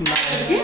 买。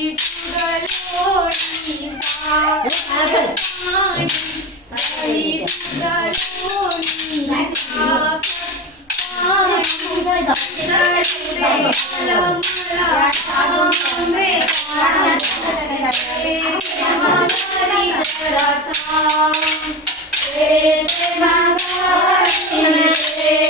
सोनियाचा पाळणा रेशमाची डोरी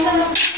Hello.